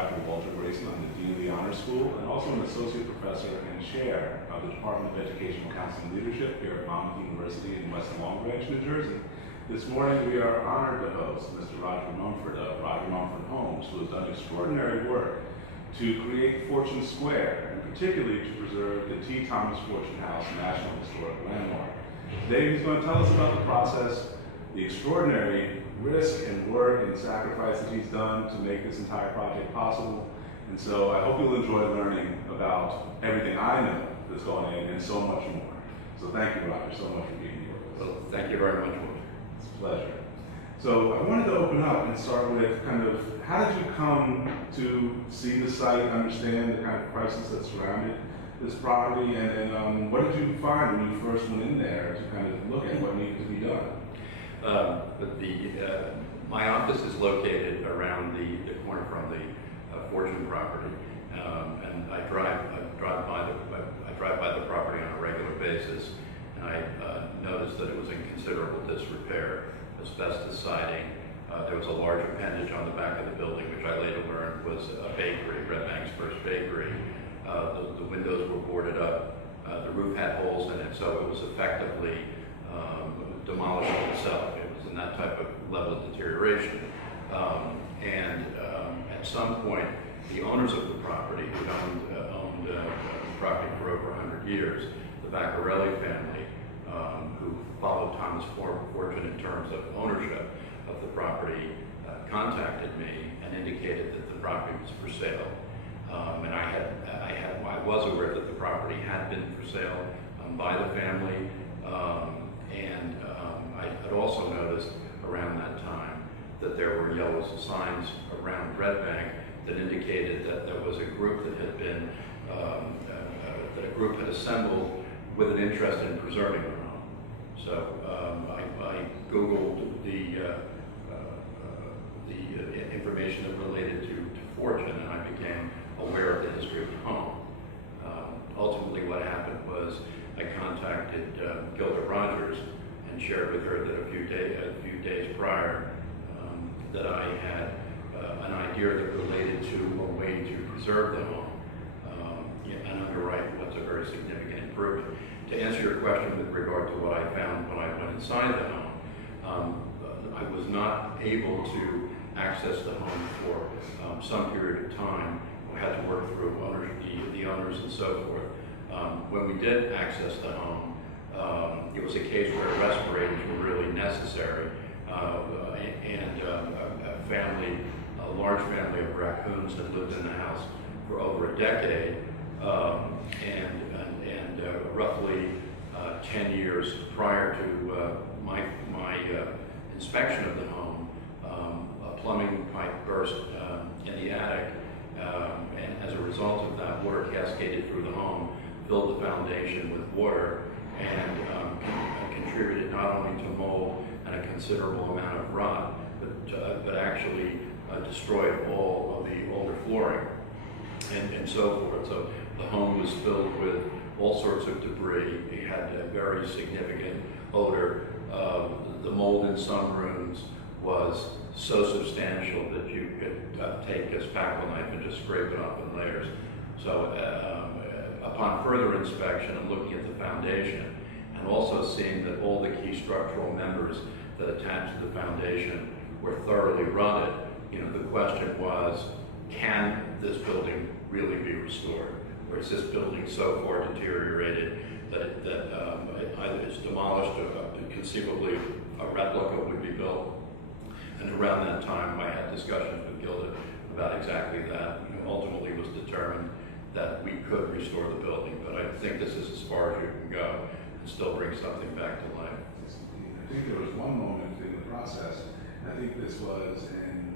Dr. Walter Greason. I'm the Dean of the Honor School and also an Associate Professor and Chair of the Department of Educational Counseling Leadership here at Monmouth University in West Long Branch, New Jersey. This morning we are honored to host Mr. Roger Mumford of Roger Mumford Homes, who has done extraordinary work to create Fortune Square, and particularly to preserve the T. Thomas Fortune House National Historic Landmark. Today he's going to tell us about the process, the extraordinary risk and work and sacrifice that he's done to make this entire project possible. And so I hope you'll enjoy learning about everything I know that's going in and so much more. So thank you, Roger, so much for being here with us. Well, thank you very much, Walter. It's a pleasure. So I wanted to open up and start with kind of, how did you come to see the site, understand the kind of crisis that surrounded this property, and what did you find when you first went in there to kind of look at what needed to be done? My office is located around the corner from the Fortune property, and I drive by the property on a regular basis, and I noticed that it was in considerable disrepair. Asbestos siding. There was a large appendage on the back of the building, which I later learned was a bakery, Red Bank's first bakery. The windows were boarded up. The roof had holes in it, so it was effectively demolishing itself. It was in that type of level of deterioration. At some point, the owners of the property, who owned the property for over 100 years, the Vaccarelli family, who followed Thomas Fortune in terms of ownership of the property, contacted me and indicated that the property was for sale. And I was aware that the property had been for sale by the family, and I had also noticed around that time that there were yellow signs around Red Bank that indicated that there was a group that had been, that a group had assembled with an interest in preserving the home. So I Googled the information that related to Fortune, and I became aware of the history of the home. Ultimately, what happened was I contacted Gilda Rogers and shared with her that a few days prior that I had an idea that related to a way to preserve the home and underwrite what's a very significant improvement. To answer your question with regard to what I found when I went inside the home, I was not able to access the home for some period of time. We had to work through the owners and so forth. When we did access the home, it was a case where respirators were really necessary, and a large family of raccoons had lived in the house for over a decade, and roughly 10 years prior to my inspection of the home, a plumbing pipe burst in the attic, and as a result of that, water cascaded through the home, filled the foundation with water, and contributed not only to mold and a considerable amount of rot, but actually destroyed all of the older flooring and so forth. So the home was filled with all sorts of debris. It had a very significant odor. The mold in some rooms was so substantial that you could take a spackle knife and just scrape it off in layers. So upon further inspection and looking at the foundation, and also seeing that all the key structural members that attach to the foundation were thoroughly rotted, the question was, can this building really be restored? Or is this building so far deteriorated that either it's demolished or conceivably a replica would be built? And around that time, I had discussions with Gilda about exactly that. Ultimately, it was determined that we could restore the building, but I think this is as far as you can go and still bring something back to life. I think there was one moment in the process, I think this was in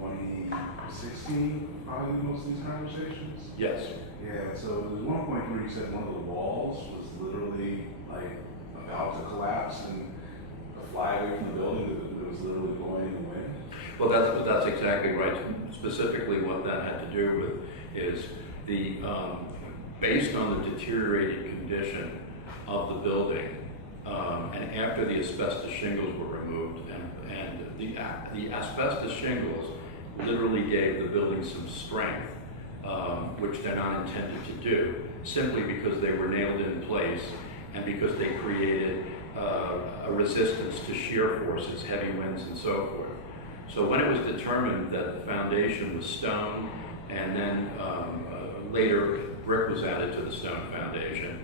2016, probably most of these conversations. Yes. Yeah, so there was one point where you said one of the walls was literally like about to collapse and fly away from the building, that it was literally blowing in the wind. Well, that's exactly right. Specifically, what that had to do with is based on the deteriorated condition of the building, and after the asbestos shingles were removed, and the asbestos shingles literally gave the building some strength, which they're not intended to do, simply because they were nailed in place and because they created a resistance to shear forces, heavy winds, and so forth. So when it was determined that the foundation was stone, and then later brick was added to the stone foundation,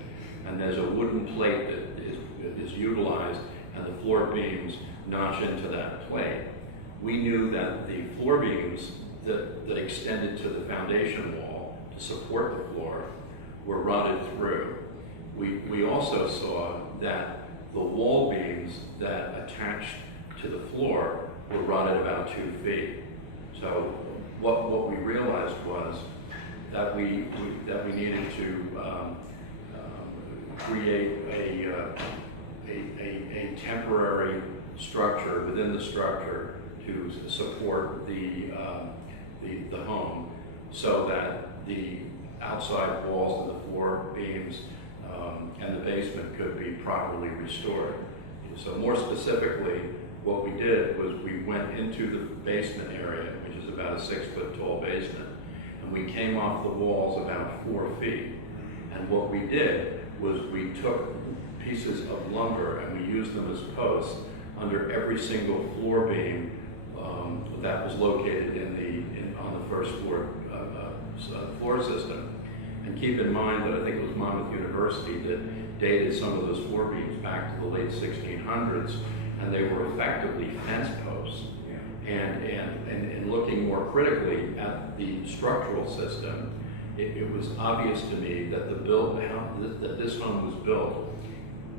and there's a wooden plate that is utilized, and the floor beams notch into that plate, we knew that the floor beams that extended to the foundation wall to support the floor were rotted through. We also saw that the wall beams that attached to the floor were rotted about 2 feet. So what we realized was that we needed to create a temporary structure within the structure to support the home, so that the outside walls and the floor beams and the basement could be properly restored. So more specifically, what we did was we went into the basement area, which is about a 6-foot tall basement, and we came off the walls about 4 feet. And what we did was we took pieces of lumber and we used them as posts under every single floor beam that was located on the first floor floor system. And keep in mind that I think it was Monmouth University that dated some of those floor beams back to the late 1600s, and they were effectively fence posts. Yeah. And looking more critically at the structural system, it was obvious to me that that this home was built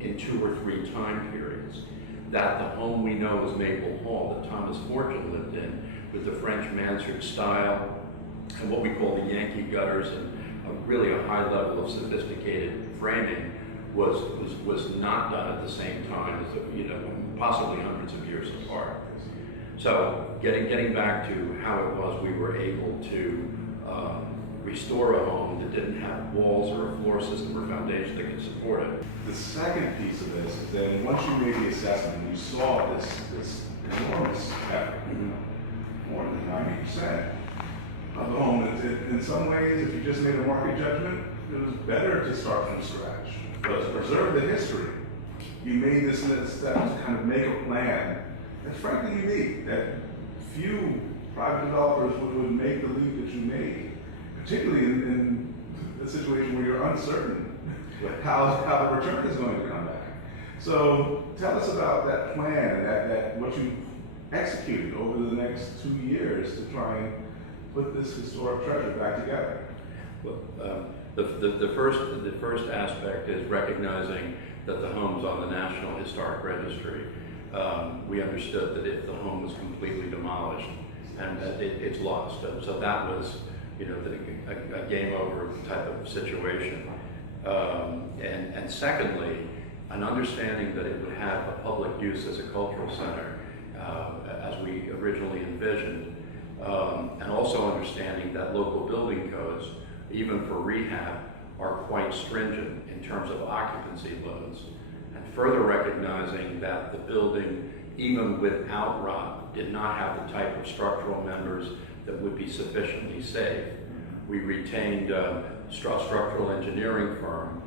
in 2 or 3 time periods. That the home we know as Maple Hall, that Thomas Fortune lived in, with the French mansard style and what we call the Yankee gutters and really a high level of sophisticated framing, was not done at the same time, as, possibly hundreds of years apart. So getting back to how it was we were able to restore a home that didn't have walls or a floor system or foundation that could support it. The second piece of this is then once you made the assessment and you saw this enormous effort, more than 90% of the home, in some ways, if you just made a market judgment, it was better to start from scratch. But to preserve the history, you made this step to kind of make a plan that's frankly unique, that few private developers would make the leap that you made, particularly in the situation where you're uncertain how the return is going to come back. So tell us about that plan, that what you executed over the next 2 years to try and put this historic treasure back together. Well, the first aspect is recognizing that the home's on the National Historic Registry. We understood that if the home was completely demolished, and it's lost. So that was, a game over type of situation. And secondly, an understanding that it would have a public use as a cultural center, as we originally envisioned, and also understanding that local building codes, even for rehab, are quite stringent in terms of occupancy loads, and further recognizing that the building, even without rot, did not have the type of structural members that would be sufficiently safe. We retained a structural engineering firm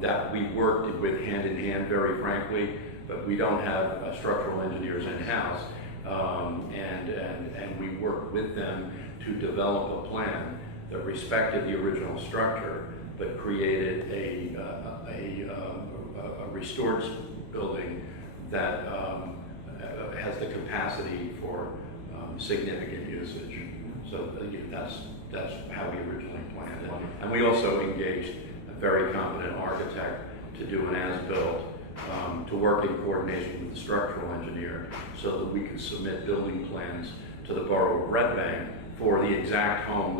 that we worked with hand in hand, very frankly, but we don't have structural engineers in-house, and we worked with them to develop a plan that respected the original structure, but created a restored building that has the capacity for significant usage. So that's how we originally planned it. And we also engaged a very competent architect to do an as-built, to work in coordination with the structural engineer so that we could submit building plans to the Borough of Red Bank for the exact home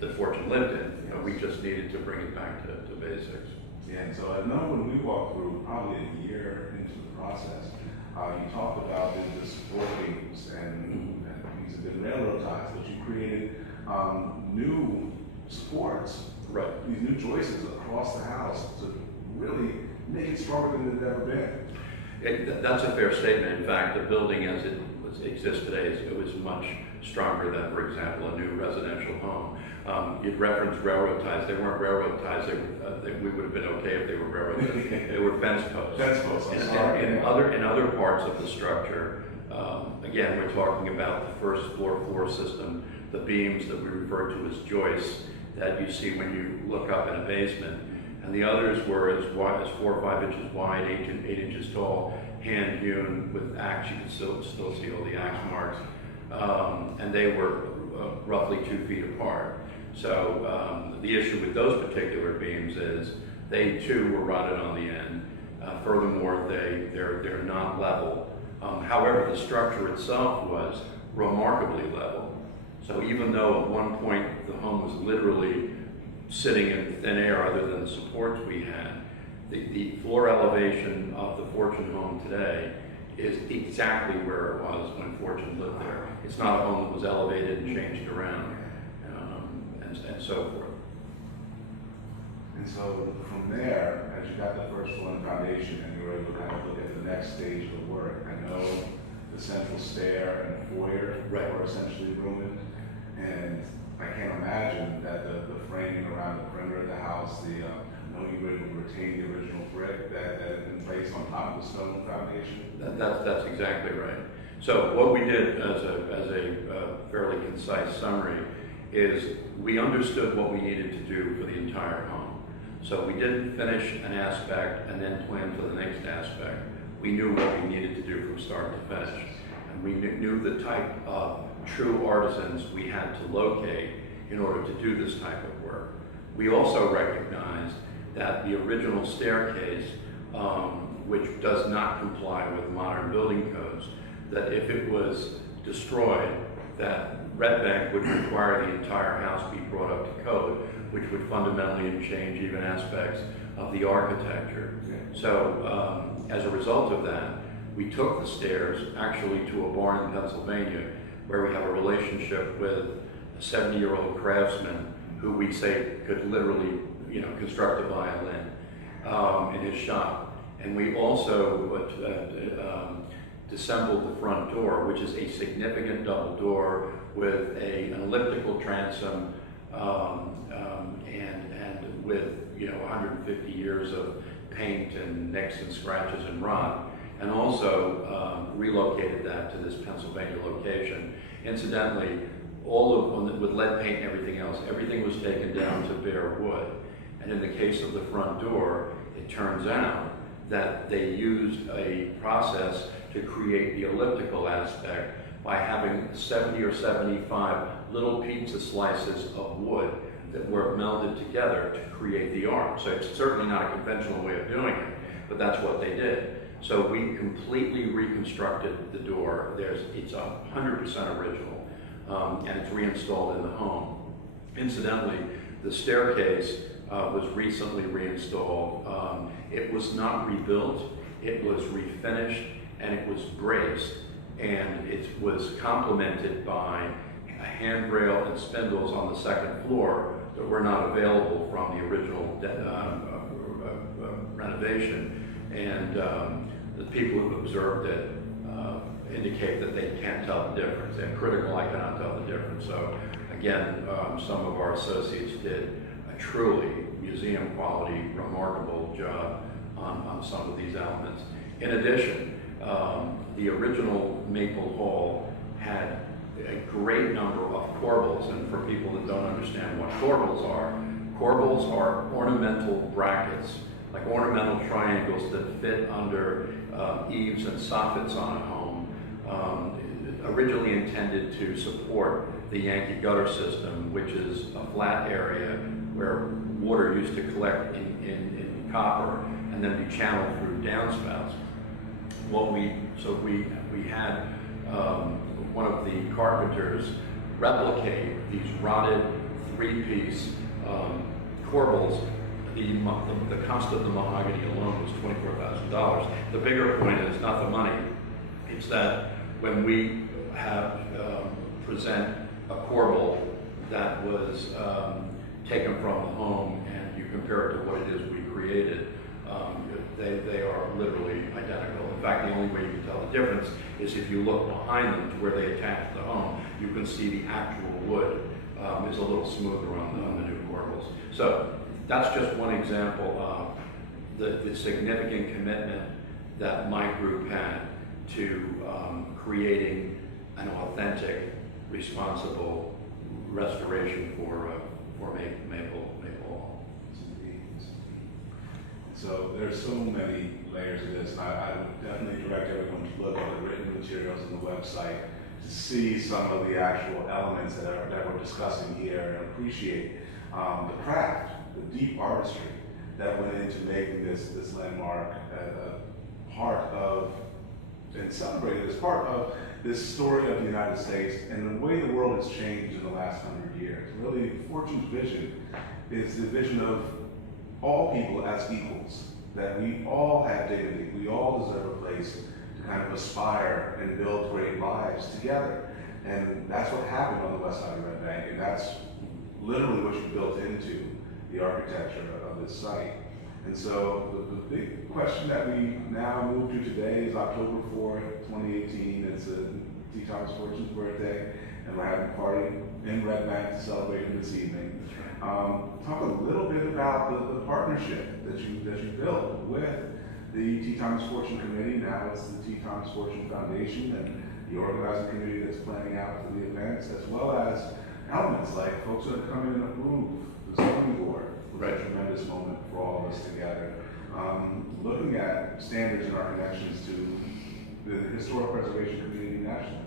that Fortune lived in. We just needed to bring it back to basics. Yeah, and so I know when we walked through, probably a year into the process, you talked about the support beams and these have been railroad ties, but you created new supports, right? These new joists across the house to really make it stronger than it had ever been. That's a fair statement. In fact, the building as it exists today, it was much stronger than, for example, a new residential home. You'd reference railroad ties. They weren't railroad ties. We would have been okay if they were railroad ties. They were fence posts. Fence posts, I'm sorry. In other parts of the structure, again, we're talking about the first floor system, the beams that we refer to as joists that you see when you look up in a basement. And the others were as wide as 4 or 5 inches wide, 8 inches tall, hand hewn with axe. You can still see all the axe marks. And they were roughly 2 feet apart. So the issue with those particular beams is they too were rotted on the end. Furthermore, they're not level. However, the structure itself was remarkably level. So even though at one point the home was literally sitting in thin air other than the supports we had, the floor elevation of the Fortune home today is exactly where it was when Fortune lived there. It's not a home that was elevated and changed around, and so forth. And so from there, as you got the first floor and foundation and you were able to kind of look at the next stage of the work, I know the central stair and the foyer were essentially ruined, and I can't imagine that the framing around the perimeter of the house, I know you were able to retain the original brick that had been placed on top of the stone foundation. That's exactly right. So what we did as a fairly concise summary is we understood what we needed to do for the entire home. So we didn't finish an aspect and then plan for the next aspect. We knew what we needed to do from start to finish. And we knew the type of true artisans we had to locate in order to do this type of work. We also recognized that the original staircase, which does not comply with modern building codes, that if it was destroyed, that Red Bank would require the entire house be brought up to code, which would fundamentally change even aspects of the architecture. So as a result of that, we took the stairs actually to a barn in Pennsylvania where we have a relationship with a 70-year-old craftsman who we say could literally, construct a violin in his shop. And we also disassembled the front door, which is a significant double door with an elliptical transom and with 150 years of paint and nicks and scratches and rot, and also relocated that to this Pennsylvania location. Incidentally, with lead paint and everything else, everything was taken down to bare wood. And in the case of the front door, it turns out that they used a process to create the elliptical aspect by having 70 or 75 little pizza slices of wood that were melded together to create the arm. So it's certainly not a conventional way of doing it, but that's what they did. So we completely reconstructed the door. It's 100% original, and it's reinstalled in the home. Incidentally, the staircase was recently reinstalled. It was not rebuilt, it was refinished, and it was braced, and it was complemented by a handrail and spindles on the second floor that were not available from the original renovation. And the people who've observed it indicate that they can't tell the difference. And critical, I cannot tell the difference. So again, some of our associates did a truly museum quality, remarkable job on some of these elements. In addition, the original Maple Hall had a great number of corbels, and for people that don't understand what corbels are ornamental brackets, like ornamental triangles that fit under eaves and soffits on a home, originally intended to support the Yankee gutter system, which is a flat area where water used to collect in copper and then be channeled through downspouts. We had one of the carpenters replicate these rotted three-piece corbels. The cost of the mahogany alone was $24,000. The bigger point is not the money. It's that when we present a corbel that was taken from the home and you compare it to what it is we created, they are literally identical. In fact, the only way you can tell the difference is if you look behind them to where they attach the home. you can see the actual wood is a little smoother on the new corbels. So that's just one example of the significant commitment that my group had to creating an authentic, responsible restoration for Maple Hall. So there's so many layers of this. I would definitely direct everyone to look at the written materials on the website to see some of the actual elements that we're discussing here and appreciate the craft, the deep artistry that went into making this landmark a part of and celebrated as part of this story of the United States and the way the world has changed in the last 100 years. Really, Fortune's vision is the vision of all people as equals, that we all have dignity, we all deserve a place to kind of aspire and build great lives together. And that's what happened on the west side of Red Bank, and that's literally what you built into the architecture of this site. And so the big question that we now move to today is October 4th, 2018. It's T. Thomas Fortune's birthday, and we're having a party in Red Bank to celebrate him this evening. Talk a little bit about the partnership that you built with the T. Thomas Fortune Committee. Now it's the T. Thomas Fortune Foundation and the organizing committee that's planning out for the events, as well as elements like folks that come in and approve the zoning board. Right. A tremendous moment for all of us together. Looking at standards and our connections to the historic preservation community nationally.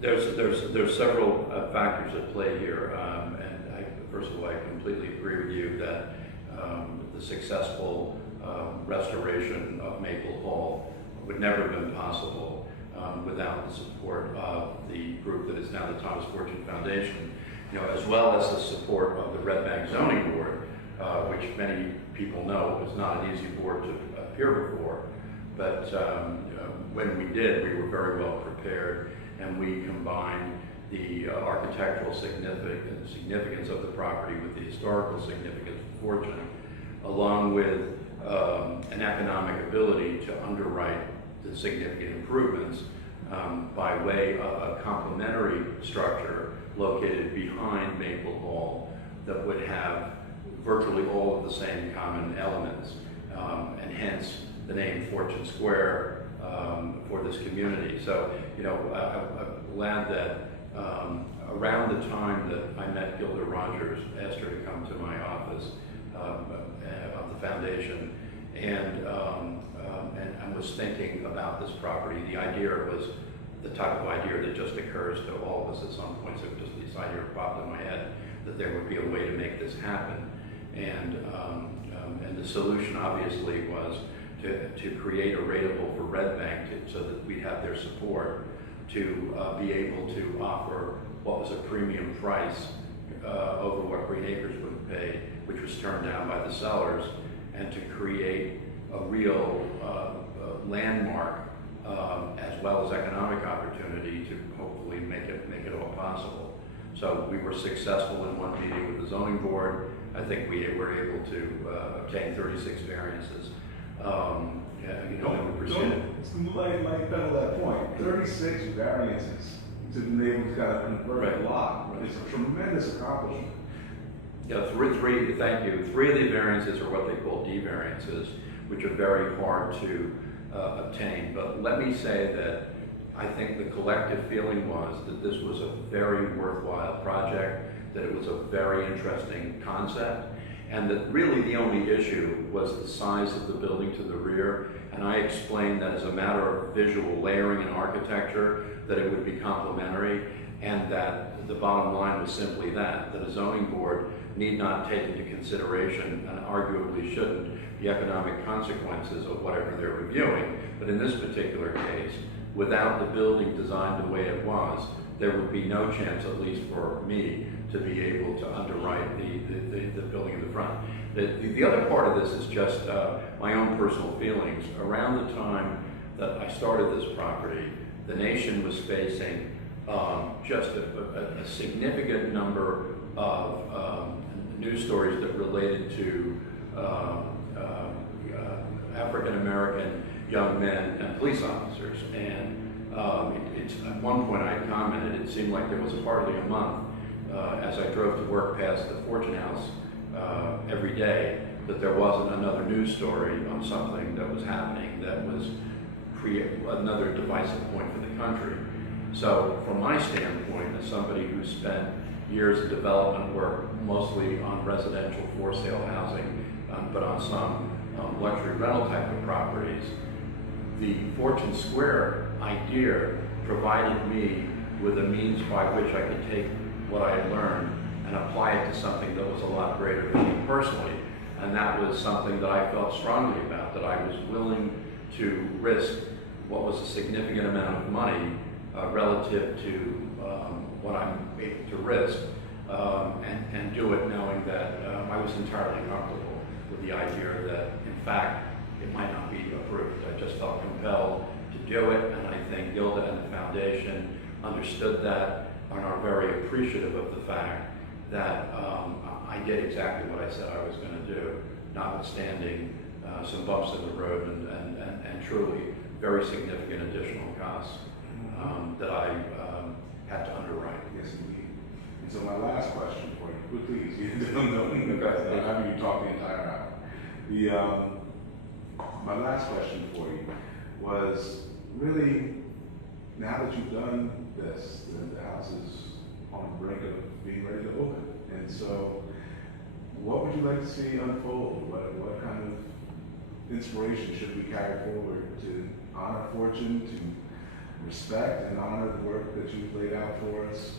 There's several factors at play here, and first of all, I completely agree with you that the successful restoration of Maple Hall would never have been possible without the support of the group that is now the Thomas Fortune Foundation, as well as the support of the Red Bank Zoning Board, which many people know was not an easy board to appear before. But when we did, we were very well prepared, and we combined the architectural significance of the property with the historical significance of Fortune, along with an economic ability to underwrite the significant improvements by way of a complementary structure located behind Maple Hall that would have virtually all of the same common elements, and hence the name Fortune Square for this community. So, I'm glad that around the time that I met Gilda Rogers, asked her to come to my office of the foundation, and I was thinking about this property. The idea was the type of idea that just occurs to all of us at some point. So just this idea popped in my head that there would be a way to make this happen, and the solution obviously was to create a rateable for Red Bank so that we'd have their support to be able to offer what was a premium price over what Green Acres would have paid, which was turned down by the sellers, and to create a real landmark as well as economic opportunity to hopefully make it all possible. So we were successful in one meeting with the zoning board. I think we were able to obtain 36 variances. Like that point, 36 variances to be able to kind of convert a lot. Right. It's a tremendous accomplishment. Yeah, thank you. 3 of the variances are what they call D variances, which are very hard to obtain. But let me say that I think the collective feeling was that this was a very worthwhile project, that it was a very interesting concept, and that really the only issue was the size of the building to the rear. And I explained that as a matter of visual layering and architecture, that it would be complementary, and that the bottom line was simply that a zoning board need not take into consideration, and arguably shouldn't, the economic consequences of whatever they're reviewing. But in this particular case, without the building designed the way it was, there would be no chance, at least for me, to be able to underwrite the building in the front. The other part of this is just my own personal feelings. Around the time that I started this property, the nation was facing just a significant number of news stories that related to African-American young men and police officers. And At one point I commented, it seemed like there was hardly a month as I drove to work past the Fortune House every day that there wasn't another news story on something that was happening that was another divisive point for the country. So from my standpoint, as somebody who spent years of development work mostly on residential for sale housing, but on some luxury rental type of properties, the Fortune Square idea provided me with a means by which I could take what I had learned and apply it to something that was a lot greater than me personally. And that was something that I felt strongly about, that I was willing to risk what was a significant amount of money relative to what I'm able to risk, and do it knowing that I was entirely comfortable with the idea that, in fact, it might not be approved. I just felt compelled to do it, and I think Gilda and the foundation understood that and are very appreciative of the fact that I did exactly what I said I was going to do, notwithstanding some bumps in the road and truly very significant additional costs that I had to underwrite. Yes, indeed. And so my last question for you, please, I'm having you talk the entire hour. My last question for you was really, now that you've done this, the house is on the brink of being ready to open. And so what would you like to see unfold? What kind of inspiration should we carry forward to honor Fortune, to respect and honor the work that you've laid out for us?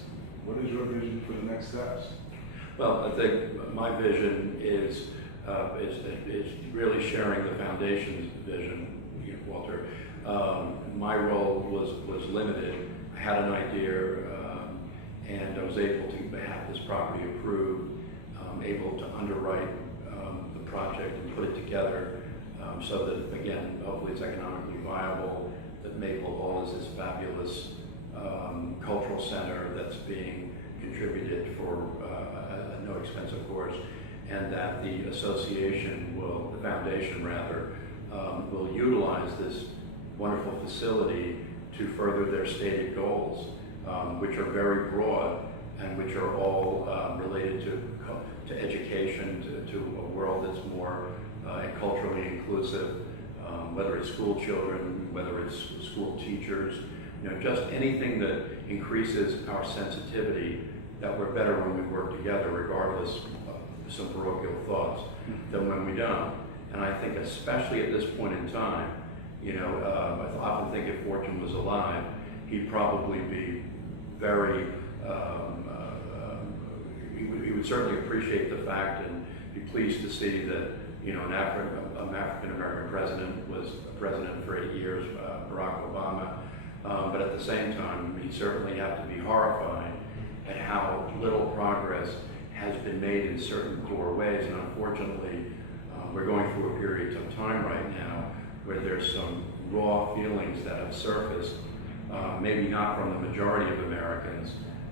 What is your vision for the next steps? Well, I think my vision is really sharing the foundation's vision, Walter. My role was limited. I had an idea, and I was able to have this property approved, able to underwrite the project and put it together so that, again, hopefully it's economically viable, that Maple Hall is this fabulous cultural center that's being contributed for no expense, of course, and that the association the foundation rather, will utilize this wonderful facility to further their stated goals, which are very broad and which are all related to education, to a world that's more culturally inclusive, whether it's school children, whether it's school teachers, just anything that increases our sensitivity, that we're better when we work together, regardless of some parochial thoughts, than when we don't. And I think especially at this point in time, I often think if Fortune was alive, he'd probably be very, he would certainly appreciate the fact and be pleased to see that, an African-American president was president for 8 years, Barack Obama. But at the same time, he'd certainly have to be horrified at how little progress has been made in certain core ways. And unfortunately, we're going through a period of time right now where there's some raw feelings that have surfaced, maybe not from the majority of Americans,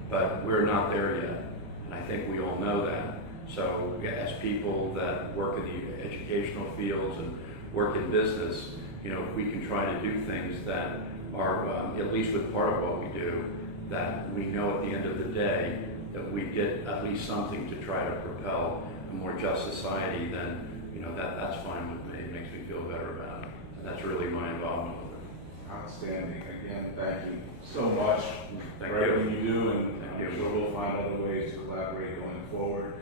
but we're not there yet. And I think we all know that. So as people that work in the educational fields and work in business, if we can try to do things that are, at least with part of what we do, that we know at the end of the day that we did at least something to try to propel a more just society, then that's fine with me. It makes me feel better about it. And that's really my involvement with it. Outstanding. Again, thank you so much Thank for you. everything you do, and Thank I'm you. sure we'll find other ways to collaborate going forward.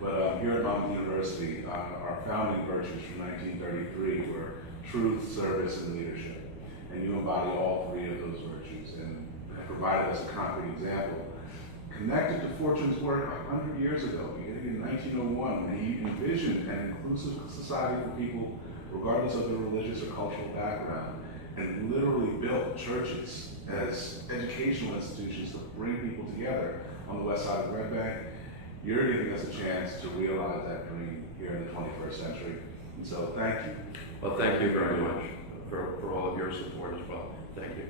But here at Monmouth University, our founding virtues from 1933 were truth, service, and leadership. And you embody all three of those virtues and have provided us a concrete example. Connected to Fortune's work 100 years ago, in 1901, when he envisioned an inclusive society for people regardless of their religious or cultural background, and literally built churches as educational institutions to bring people together on the west side of Red Bank. You're giving us a chance to realize that dream here in the 21st century. And so thank you. Well, thank you very much for all of your support as well. Thank you.